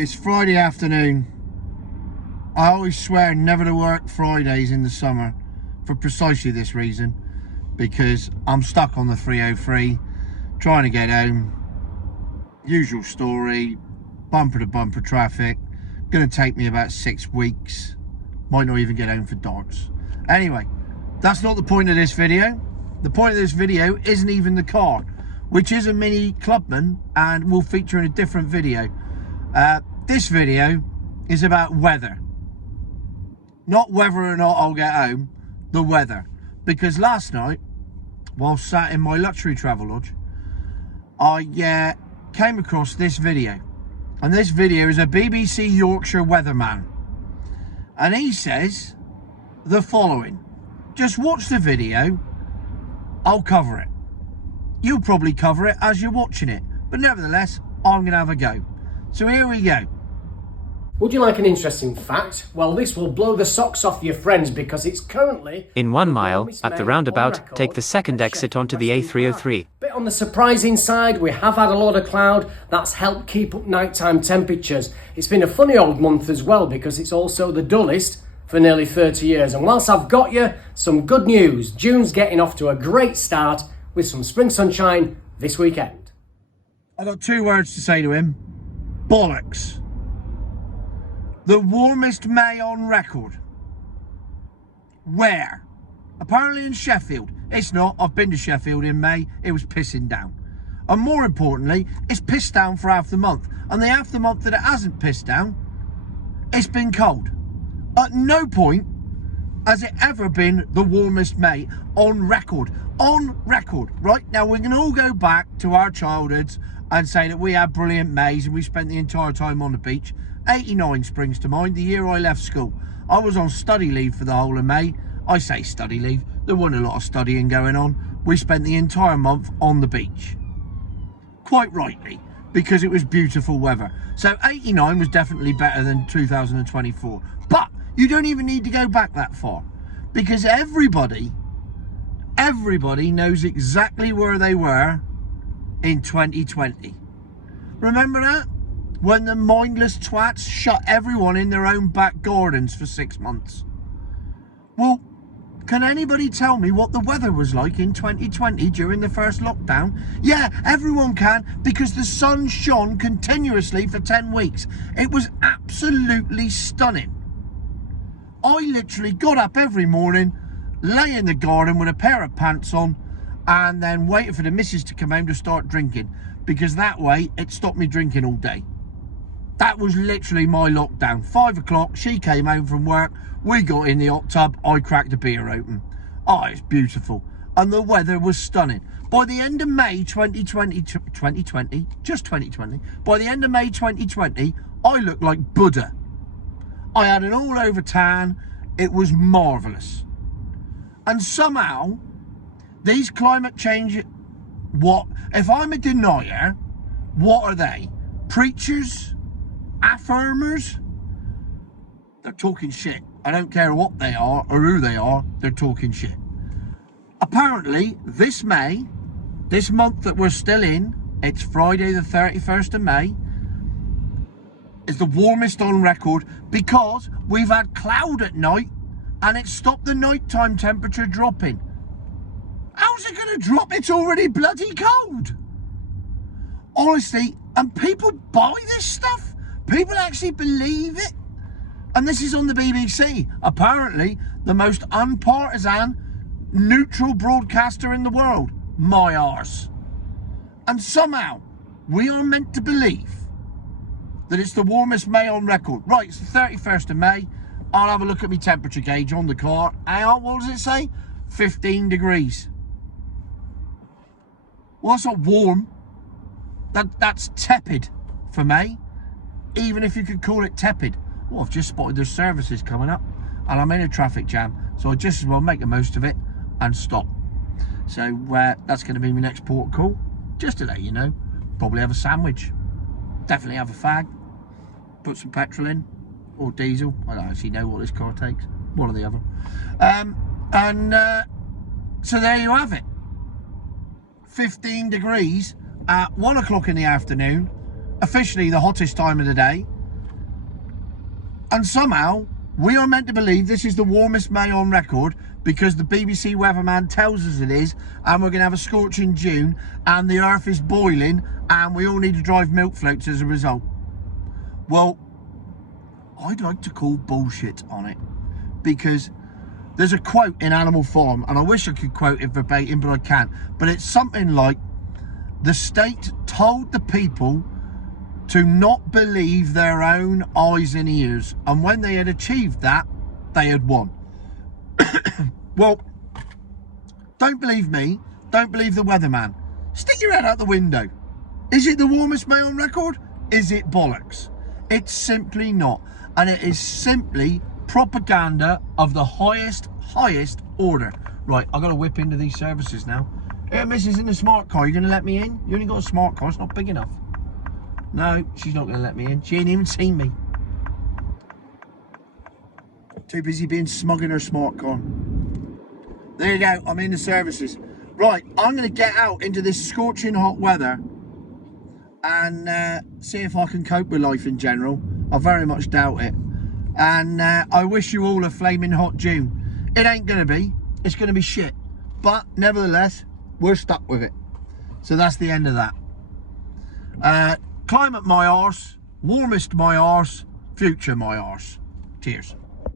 Right, it's Friday afternoon. I always swear never to work Fridays in the summer for precisely this reason, because I'm stuck on the 303 trying to get home. Usual story, bumper to bumper traffic. Gonna take me about 6 weeks. Might not even get home for darts. Anyway, that's not the point of this video. The point of this video isn't even the car, which is a Mini Clubman and will feature in a different video. This video is about weather. Not whether or not I'll get home, the weather. Because last night, while sat in my luxury travel lodge, I came across this video. And this video is a BBC Yorkshire weatherman. And he says the following. Just watch the video, I'll cover it. You'll probably cover it as you're watching it. But nevertheless, I'm going to have a go. So here we go. Would you like an interesting fact? Well, this will blow the socks off your friends because it's currently... In 1 mile, at the roundabout, take the second exit onto the A303. Bit on the surprising side, we have had a lot of cloud. That's helped keep up nighttime temperatures. It's been a funny old month as well because it's also the dullest for nearly 30 years. And whilst I've got you, some good news. June's getting off to a great start with some spring sunshine this weekend. I've got 2 words to say to him. Bollocks. The warmest May on record. Where? Apparently in Sheffield. It's not. I've been to Sheffield in May. It was pissing down. And more importantly, it's pissed down for half the month. And the half the month that it hasn't pissed down, it's been cold. At no point has it ever been the warmest May on record. On record. Right, now we can all go back to our childhoods and say that we had brilliant Mays and we spent the entire time on the beach. 89 springs to mind, the year I left school. I was on study leave for the whole of May. I say study leave, there wasn't a lot of studying going on. We spent the entire month on the beach. Quite rightly, because it was beautiful weather. So 89 was definitely better than 2024. But you don't even need to go back that far, because everybody knows exactly where they were in 2020. Remember that? When the mindless twats shut everyone in their own back gardens for 6 months. Well, can anybody tell me what the weather was like in 2020 during the first lockdown? Yeah, everyone can, because the sun shone continuously for 10 weeks. It was absolutely stunning. I literally got up every morning, lay in the garden with a pair of pants on, and then waited for the missus to come home to start drinking, because that way it stopped me drinking all day. That was literally my lockdown. 5 o'clock, she came home from work, we got in the hot tub, I cracked a beer open. Oh, it's beautiful. And the weather was stunning. By the end of May 2020, just 2020, by the end of May 2020, I looked like Buddha. I had an all over tan, it was marvellous. And somehow, these climate change, what? If I'm a denier, what are they? Preachers? Affirmers? They're talking shit. I don't care what they are or who they are, they're talking shit. Apparently, this May, this month that we're still in, it's Friday the 31st of May, is the warmest on record because we've had cloud at night and it stopped the nighttime temperature dropping. How's it going to drop? It's already bloody cold. Honestly, and people buy this stuff? People actually believe it? And this is on the BBC. Apparently, the most unpartisan, neutral broadcaster in the world. My arse. And somehow, we are meant to believe that it's the warmest May on record. Right, it's the 31st of May. I'll have a look at my temperature gauge on the car. Hang on, what does it say? 15 degrees. Well, that's not warm. That's tepid for May. Even if you could call it tepid. Well, I've just spotted their services coming up and I'm in a traffic jam, so I just as well make the most of it and stop. So that's going to be my next port call. Just to let you know, probably have a sandwich, definitely have a fag, put some petrol in or diesel. I don't actually know what this car takes, one or the other. So there you have it. 15 degrees at 1 o'clock in the afternoon, officially the hottest time of the day, And somehow, we are meant to believe this is the warmest May on record because the BBC weatherman tells us it is, and we're going to have a scorching June, and the earth is boiling, and we all need to drive milk floats as a result. Well, I'd like to call bullshit on it, because there's a quote in Animal Farm, and I wish I could quote it verbatim, but I can't. But it's something like, the state told the people to not believe their own eyes and ears, and when they had achieved that, they had won. Well, don't believe me, don't believe the weatherman. Stick your head out the window. Is it the warmest May on record? Is it bollocks? It's simply not, and it is simply propaganda of the highest order. Right, I've got to whip into these services now. Hey, Mrs. in the smart car, you going to let me in? You only got a smart car, it's not big enough. No, she's not going to let me in. She ain't even seen me. Too busy being smug in her smart car. There you go, I'm in the services. Right, I'm going to get out into this scorching hot weather and see if I can cope with life in general. I very much doubt it. And I wish you all a flaming hot June. It ain't going to be. It's going to be shit. But nevertheless, we're stuck with it. So that's the end of that. Climate my arse, warmest my arse, future my arse. Cheers.